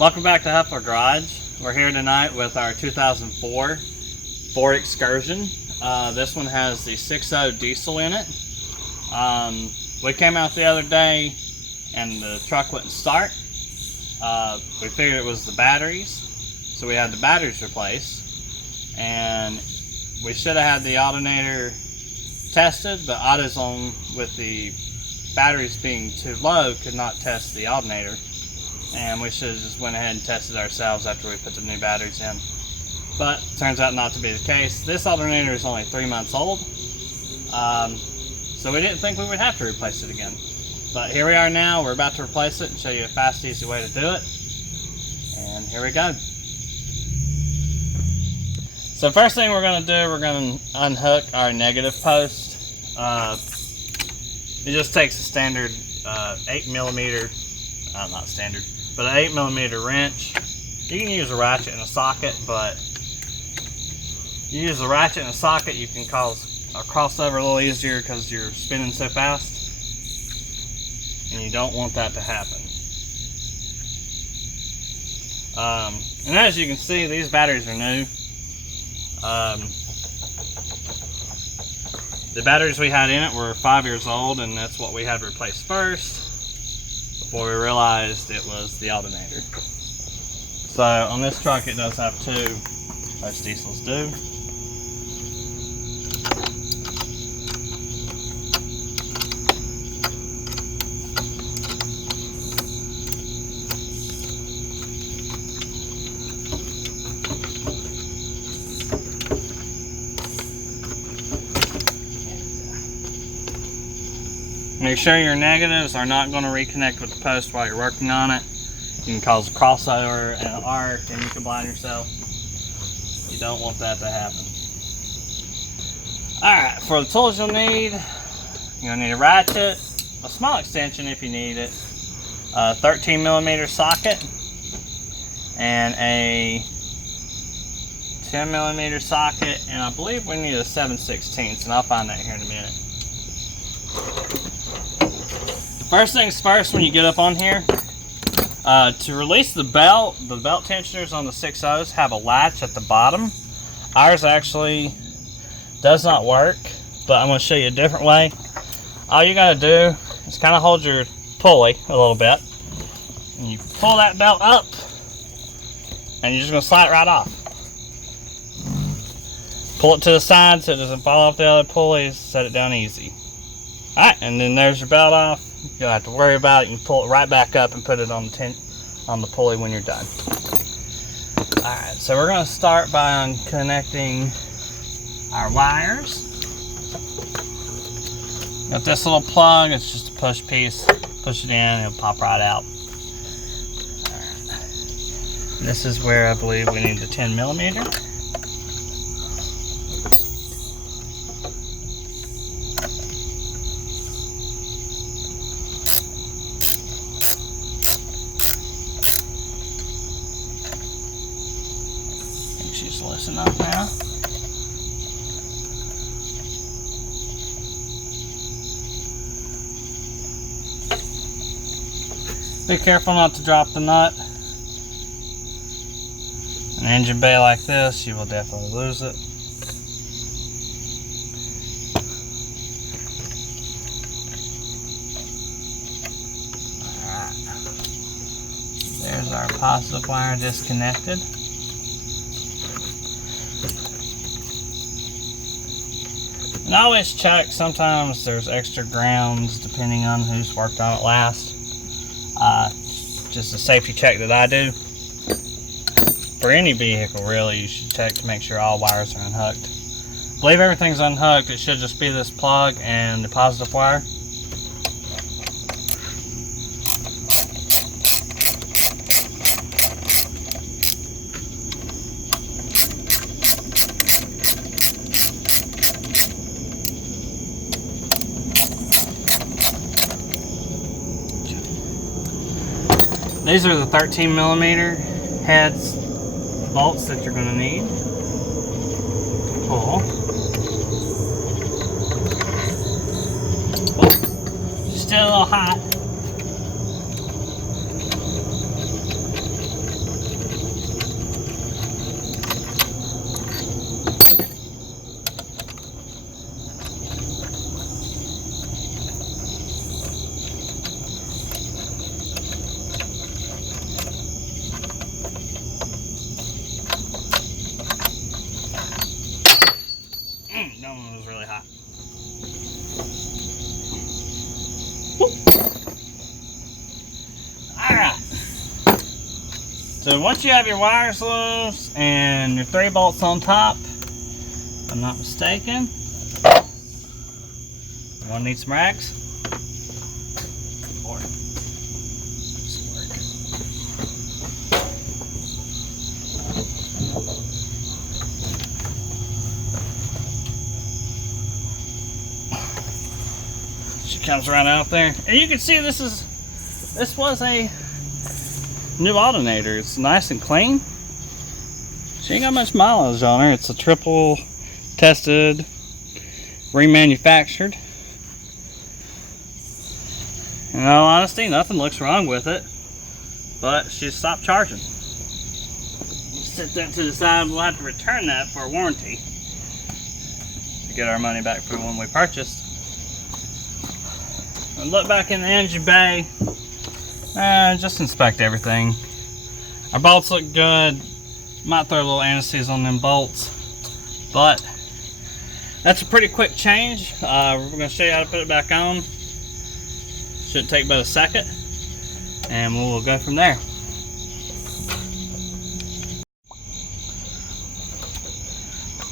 Welcome back to Huffler Garage. We're here tonight with our 2004 Ford Excursion. This one has the 6.0 diesel in it. We came out the other day and the truck wouldn't start. We figured it was the batteries, so we had the batteries replaced. And we should have had the alternator tested, but AutoZone, with the batteries being too low, could not test the alternator. And we should have just went ahead and tested ourselves after we put the new batteries in. But turns out not to be the case. This alternator is only 3 months old, so we didn't think we would have to replace it again. But here we are now. We're about to replace it and show you a fast, easy way to do it. And here we go. So first thing we're going to do, we're going to unhook our negative post. It just takes a standard 8mm, not standard, but an 8mm wrench. You can use a ratchet and a socket, but you use a ratchet and a socket, you can cause a crossover a little easier because you're spinning so fast, and you don't want that to happen. And as you can see, these batteries are new. The batteries we had in it were 5 years old, and that's what we had replaced first before we realized it was the alternator. So on this truck it does have two, most diesels do. Make sure your negatives are not going to reconnect with the post while you're working on it. You can cause a crossover and an arc, and you can blind yourself. You don't want that to happen. Alright, for the tools you'll need, you'll need a ratchet, a small extension if you need it, a 13mm socket, and a 10mm socket, and I believe we need a 7/16, and I'll find that here in a minute. First things first, when you get up on here, to release the belt tensioners on the 6.0s have a latch at the bottom. Ours actually does not work, but I'm going to show you a different way. All you got to do is kind of hold your pulley a little bit, and you pull that belt up, and you're just going to slide it right off. Pull it to the side so it doesn't fall off the other pulleys, set it down easy. Alright, and then there's your belt off. You don't have to worry about it. You can pull it right back up and put it on the pulley when you're done. Alright, so we're going to start by connecting our wires. Got this little plug. It's just a push piece. Push it in and it'll pop right out. Alright. This is where I believe we need the 10mm. She's loosen up now. Be careful not to drop the nut. An engine bay like this, you will definitely lose it. Alright. There's our positive wire disconnected. And always check, sometimes there's extra grounds depending on who's worked on it last. Just a safety check that I do. For any vehicle really, you should check to make sure all wires are unhooked. I believe everything's unhooked. It should just be this plug and the positive wire. These are the 13mm heads bolts that you're going to need. Pull. Still a little hot. Alright. So once you have your wires loose and your 3 bolts on top, if I'm not mistaken, you want to need some rags? Or this will work. She comes right out there, and you can see this was a new alternator. It's nice and clean. She ain't got much mileage on her. It's a triple tested, remanufactured. In all honesty, nothing looks wrong with it, but she stopped charging. Set that to the side. We'll have to return that for a warranty to get our money back for the one we purchased. And look back in the engine bay. Just inspect everything. Our bolts look good. Might throw a little anti-seize on them bolts, but that's a pretty quick change. We're going to show you how to put it back on. Should take about a second, and we'll go from there.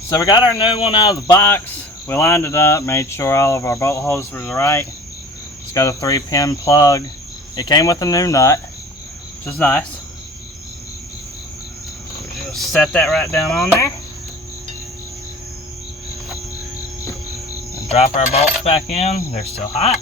So we got our new one out of the box. We lined it up, made sure all of our bolt holes were right. It's got a 3-pin plug. It came with a new nut, which is nice. We just set that right down on there. And drop our bolts back in. They're still hot.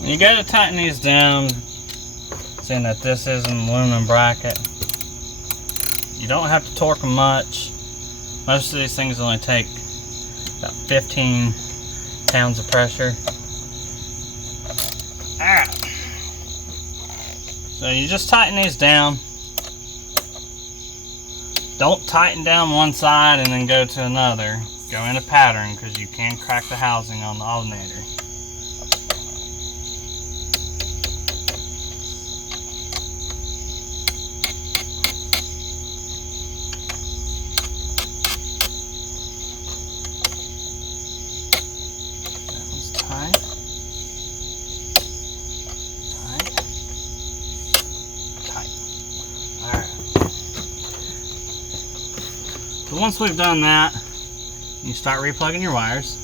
You gotta tighten these down, seeing that this is an aluminum bracket. You don't have to torque them much. Most of these things only take about 15 pounds of pressure. Alright. So you just tighten these down. Don't tighten down one side and then go to another. Go in a pattern, because you can crack the housing on the alternator. So once we've done that, you start replugging your wires.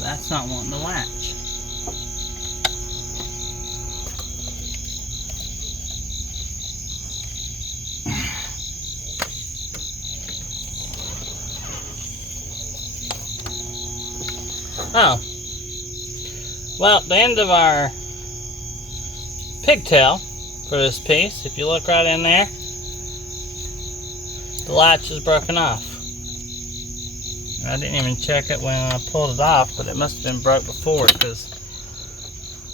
That's not wanting to latch. Oh. Well, the end of our pigtail for this piece, if you look right in there, the latch is broken off. I didn't even check it when I pulled it off, but it must have been broke before, because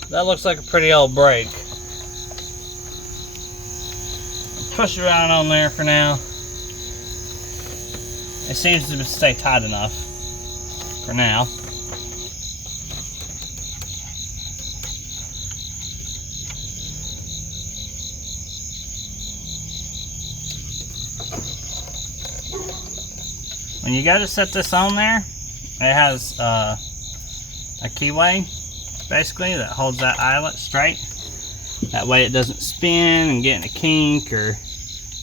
that looks like a pretty old break. Push it right on there for now. It seems to stay tight enough for now. When you go to set this on there, it has a keyway, basically, that holds that eyelet straight. That way it doesn't spin and get in a kink or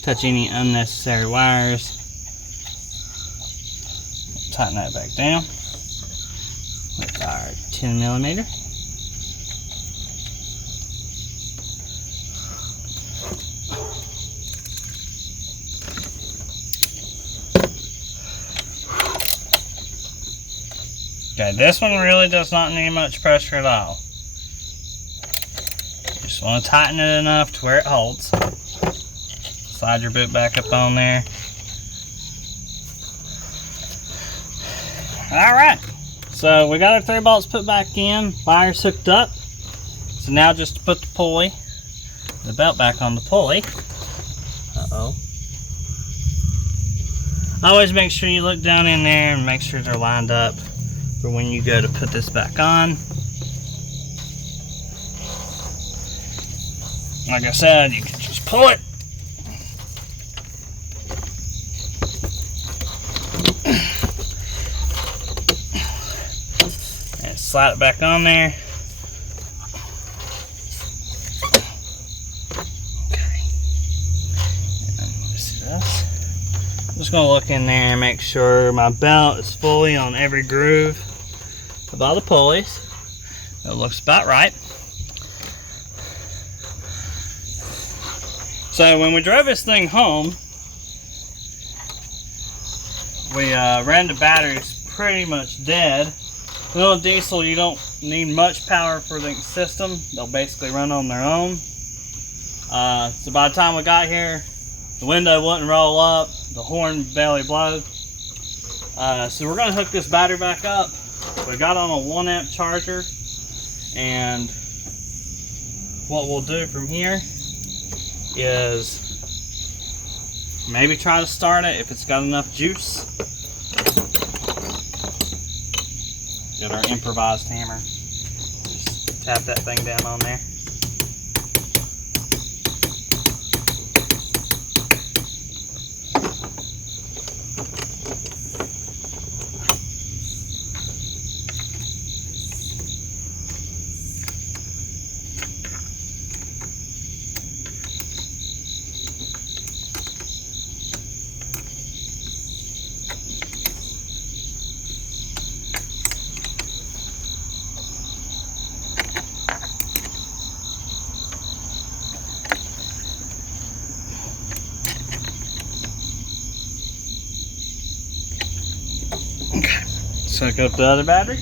touch any unnecessary wires. tighten that back down with our 10mm. Okay, this one really does not need much pressure at all. Just want to tighten it enough to where it holds. Slide your boot back up on there. Alright, so we got our 3 bolts put back in, wires hooked up. So now just to put the pulley, the belt back on the pulley. Always make sure you look down in there and make sure they're lined up for when you go to put this back on. Like I said, you can just pull it. And slide it back on there. Okay. And let's do this. I'm just going to look in there and make sure my belt is fully on every groove of all the pulleys. It looks about right. So when we drove this thing home, we ran the batteries pretty much dead. Little diesel, you don't need much power for the system. They'll basically run on their own. So by the time we got here, the window wouldn't roll up, the horn barely blow. So we're going to hook this battery back up. We got on a 1 amp charger, and what we'll do from here is maybe try to start it if it's got enough juice. Get our improvised hammer. Just tap that thing down on there. Hook up the other battery.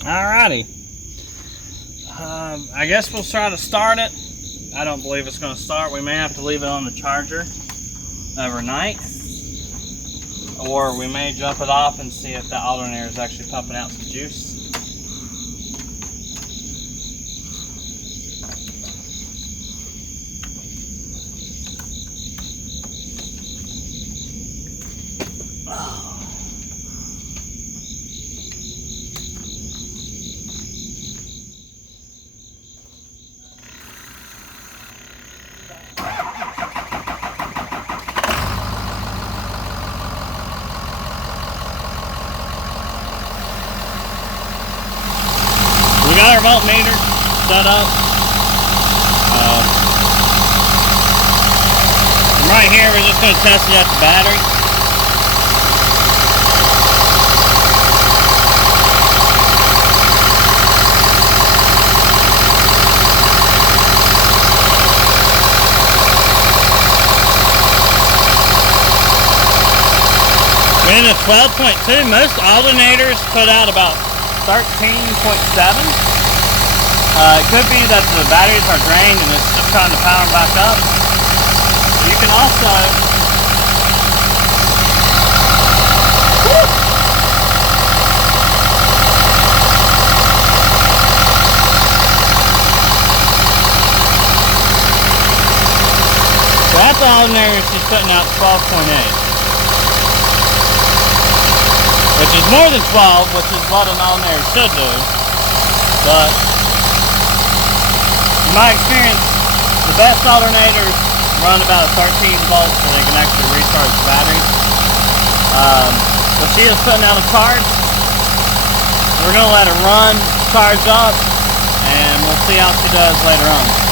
Alrighty. I guess we'll try to start it. I don't believe it's going to start. We may have to leave it on the charger overnight. Or we may jump it off and see if the alternator is actually pumping out some juice. Got our voltmeter set up. Right here, we're just going to test it at the battery. We're in a 12.2. Most alternators put out about 13.7. It could be that the batteries are drained and it's just trying to power them back up. You can also alternator, she's putting out 12.8. Which is more than 12, which is what an alternator should do. But in my experience, the best alternators run about 13 volts so they can actually recharge the battery. But she is putting out a charge. We're going to let her run, charge up, and we'll see how she does later on.